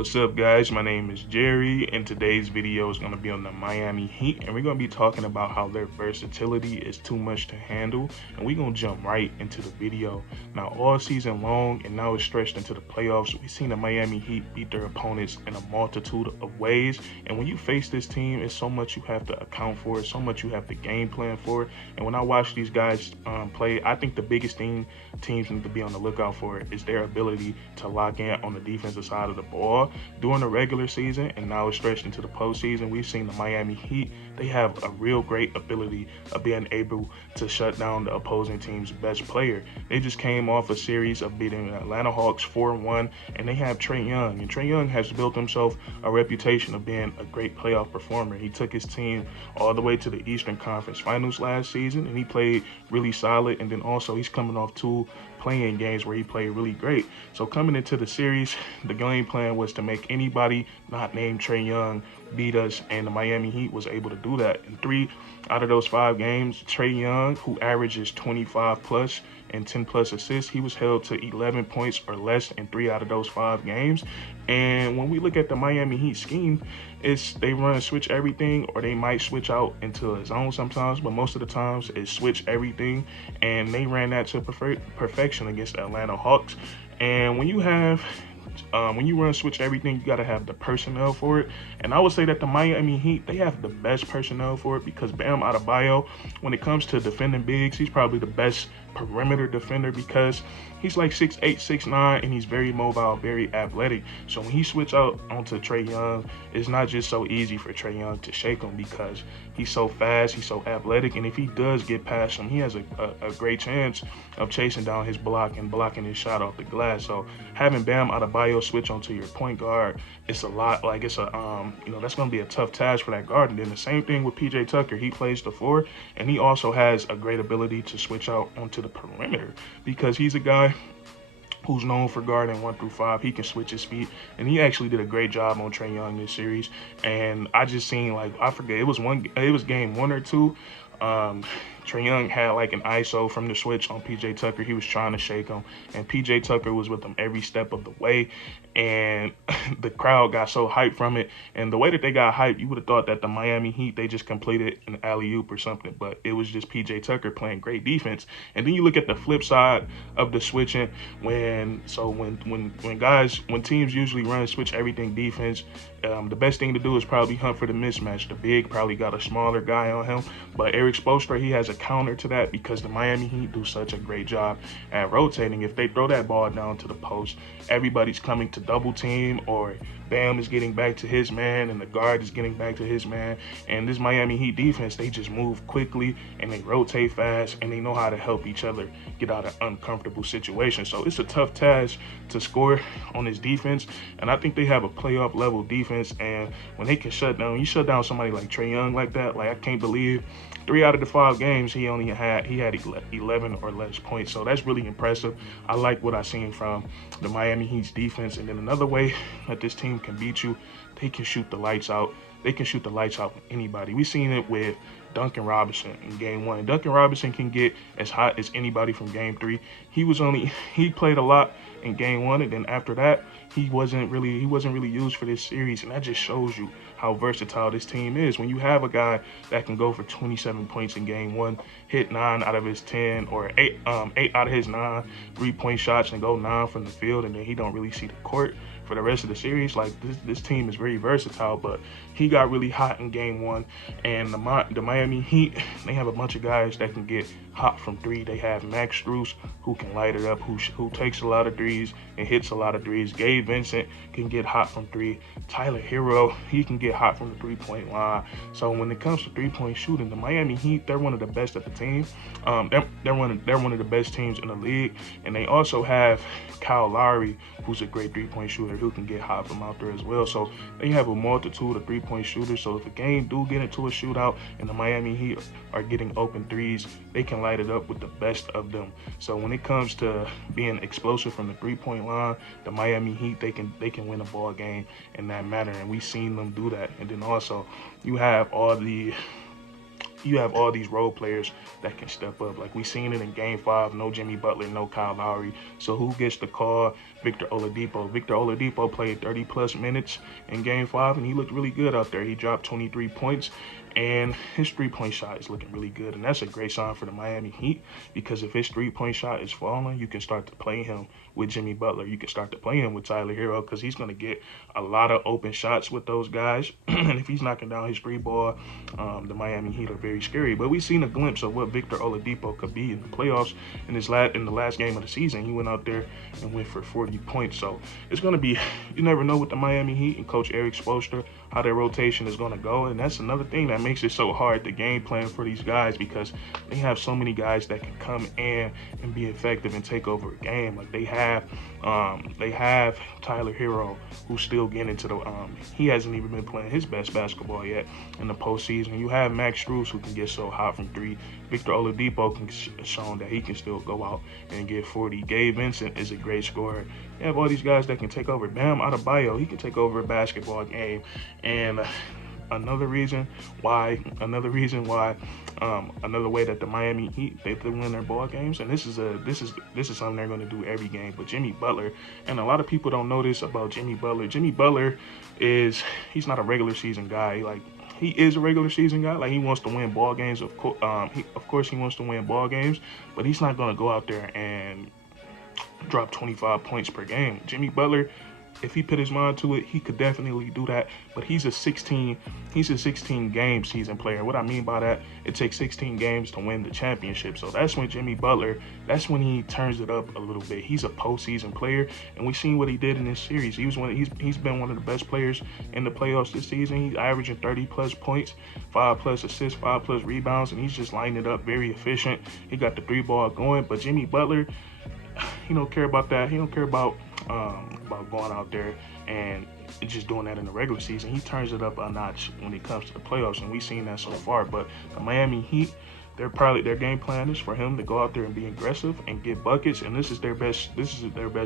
What's up, guys? My name is Jerry, and today's video is going to be on the Miami Heat, and we're going to be talking about how their versatility is too much to handle, and we're going to jump right into the video. Now, all season long, and now it's stretched into the playoffs, we've seen the Miami Heat beat their opponents in a multitude of ways, and when you face this team, it's so much you have to account for, so much you have to game plan for, and when I watch these guys play, I think the biggest thing teams need to be on the lookout for is their ability to lock in on the defensive side of the ball during the regular season, and now it's stretched into the postseason. We've seen the Miami Heat, they have a real great ability of being able to shut down the opposing team's best player. They just came off a series of beating the Atlanta Hawks 4-1, and they have Trent Young, and Trent Young has built himself a reputation of being a great playoff performer. He took his team all the way to the Eastern Conference Finals last season, and he played really solid, and then also he's coming off two playing games where he played really great. So coming into the series, the game plan was to make anybody not named Trey Young beat us, and the Miami Heat was able to do that. In 3 out of those 5 games, Trey Young, who averages 25 plus and 10 plus assists, he was held to 11 points or less in 3 out of those 5 games. And when we look at the Miami Heat scheme, it's they run switch everything, or they might switch out into a zone sometimes, but most of the times it's switch everything, and they ran that to perfection against the Atlanta Hawks. And when you run switch everything, you got to have the personnel for it. And I would say that the Miami Heat, they have the best personnel for it, because Bam Adebayo, when it comes to defending bigs, he's probably the best perimeter defender, because he's like 6'8", 6'9", and he's very mobile, very athletic. So when he switch out onto Trey Young, it's not just so easy for Trey Young to shake him, because he's so fast, he's so athletic, and if he does get past him, he has a great chance of chasing down his block and blocking his shot off the glass. So having Bam Adebayo switch onto your point guard, it's a lot, like it's a that's going to be a tough task for that guard. And then the same thing with PJ Tucker. He plays the 4, and he also has a great ability to switch out onto the perimeter, because he's a guy who's known for guarding 1 through 5. He can switch his feet, and he actually did a great job on Trey Young this series. And I just seen, like, I forget, it was game 1 or 2. Trey Young had like an ISO from the switch on PJ Tucker. He was trying to shake him, and PJ Tucker was with him every step of the way, and the crowd got so hyped from it. And the way that they got hyped, you would have thought that the Miami Heat, they just completed an alley-oop or something, but it was just PJ Tucker playing great defense. And then you look at the flip side of the switching, when teams usually run switch everything defense, the best thing to do is probably hunt for the mismatch. The big probably got a smaller guy on him, but Eric Spoelstra, he has a counter to that, because the Miami Heat do such a great job at rotating. If they throw that ball down to the post, everybody's coming to double team, or Bam is getting back to his man, and the guard is getting back to his man. And this Miami Heat defense, they just move quickly, and they rotate fast, and they know how to help each other get out of uncomfortable situations. So it's a tough task to score on this defense, and I think they have a playoff level defense. And when they can shut down somebody like Trey Young like that, like, I can't believe 3 out of the 5 games he had 11 or less points. So that's really impressive. I like what I seen from the Miami Heat's defense. And then another way that this team can beat you, they can shoot the lights out. They can shoot the lights out with anybody. We've seen it with Duncan Robinson in game 1. Duncan Robinson can get as hot as anybody from game 3. He played a lot in game 1, and then after that, he wasn't really used for this series. And that just shows you how versatile this team is. When you have a guy that can go for 27 points in game 1, hit 9 out of his 10, or 8 out of his 9 3-point shots, and go 9 from the field, and then he don't really see the court for the rest of the series. Like, this team is very versatile. But he got really hot in game 1, and the Miami Heat, they have a bunch of guys that can get hot from 3. They have Max Strus, who can light it up, who takes a lot of threes and hits a lot of threes. Gabe Vincent can get hot from 3. Tyler Hero, he can get hot from the 3-point line. So when it comes to 3-point shooting, the Miami Heat, they're one of the best at the team. They're one of the best teams in the league. And they also have Kyle Lowry, who's a great 3-point shooter, who can get hot from out there as well. So they have a multitude of 3-point shooters. So if a game do get into a shootout and the Miami Heat are getting open threes, they can light it up with the best of them. So when it comes to being explosive from the 3-point line, the Miami Heat, they can win a ball game in that manner, and we've seen them do that. And then also you have all the you have all these role players that can step up. Like we seen it in Game 5, no Jimmy Butler, no Kyle Lowry. So who gets the call? Victor Oladipo. Victor Oladipo played 30+ minutes in Game 5, and he looked really good out there. He dropped 23 points, and his three-point shot is looking really good. And that's a great sign for the Miami Heat, because if his three-point shot is falling, you can start to play him with Jimmy Butler. You can start to play him with Tyler Hero, because he's going to get a lot of open shots with those guys. And if he's knocking down his free ball, the Miami Heat are very scary. But we've seen a glimpse of what Victor Oladipo could be in the playoffs. In the last game of the season, he went out there and went for 40 points. So it's going to be, you never know with the Miami Heat and Coach Eric Spoelstra how their rotation is going to go. And that's another thing that makes it so hard to game plan for these guys, because they have so many guys that can come in and be effective and take over a game. Like they have Tyler Hero, who's still getting into the he hasn't even been playing his best basketball yet in the postseason. You have Max Strus, who can get so hot from three. Victor Oladipo can shown that he can still go out and get 40. Gabe Vincent is a great scorer. You have all these guys that can take over. Bam Adebayo, he can take over a basketball game. And another way that the Miami Heat, they win their ball games, and this is something they're going to do every game. But Jimmy Butler, and a lot of people don't know this about Jimmy Butler. Jimmy Butler he's not a regular season guy. Like, he is a regular season guy. Like, he wants to win ball games. Of course he wants to win ball games, but he's not going to go out there and drop 25 points per game. Jimmy Butler, if he put his mind to it, he could definitely do that. But he's a 16 game season player. What I mean by that, it takes 16 games to win the championship. So that's when Jimmy Butler, that's when he turns it up a little bit. He's a postseason player, and we've seen what he did in this series. He's been one of the best players in the playoffs this season. He's averaging 30+ points, 5+ assists, 5+ rebounds, and he's just lining it up very efficient. He got the three ball going. But Jimmy Butler, he don't care about that. He don't care about going out there and just doing that in the regular season. He turns it up a notch when it comes to the playoffs, and we've seen that so far. But the Miami Heat, their game plan is for him to go out there and be aggressive and get buckets, and this is their best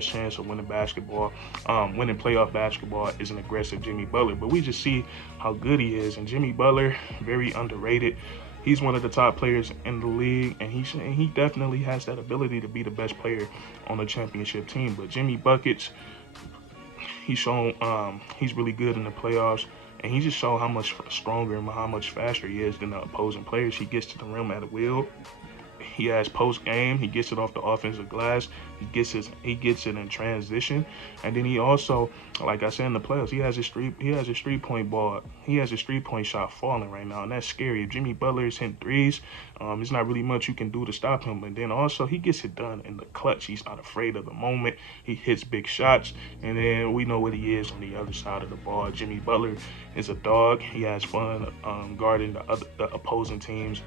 chance of winning playoff basketball is an aggressive Jimmy Butler. But we just see how good he is, and Jimmy Butler, very underrated. He's one of the top players in the league, and he definitely has that ability to be the best player on the championship team. But Jimmy Buckets, he's shown he's really good in the playoffs, and he just showed how much stronger and how much faster he is than the opposing players. He gets to the rim at a will. He has post game. He gets it off the offensive glass. He gets it in transition, and then he also, like I said in the playoffs, he has his 3-point shot falling right now, and that's scary. If Jimmy Butler is hitting threes, there's not really much you can do to stop him. And then also he gets it done in the clutch. He's not afraid of the moment. He hits big shots, and then we know what he is on the other side of the ball. Jimmy Butler is a dog. He has fun guarding the opposing team's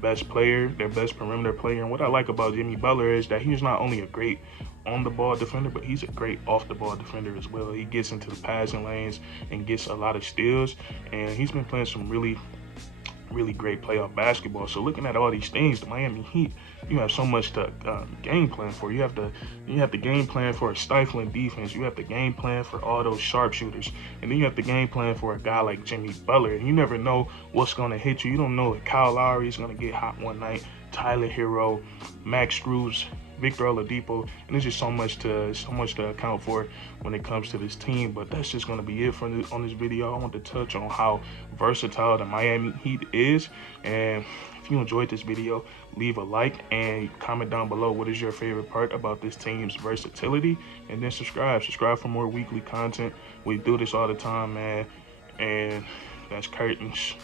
best player, their best perimeter player. And what I like about Jimmy Butler is that he's not only a great on-the-ball defender, but he's a great off-the-ball defender as well. He gets into the passing lanes and gets a lot of steals, and he's been playing some really great playoff basketball. So looking at all these things, the Miami Heat, you have so much to game plan for. You have to game plan for a stifling defense. You have to game plan for all those sharpshooters, and then you have to game plan for a guy like Jimmy Butler. And you never know what's going to hit you. You don't know if Kyle Lowry is going to get hot one night, Tyler Hero, Max Strus, Victor Oladipo, and there's just so much to account for when it comes to this team. But that's just going to be it on this video. I want to touch on how versatile the Miami Heat is, and if you enjoyed this video, leave a like and comment down below what is your favorite part about this team's versatility, and then subscribe for more weekly content. We do this all the time, man, and that's curtains.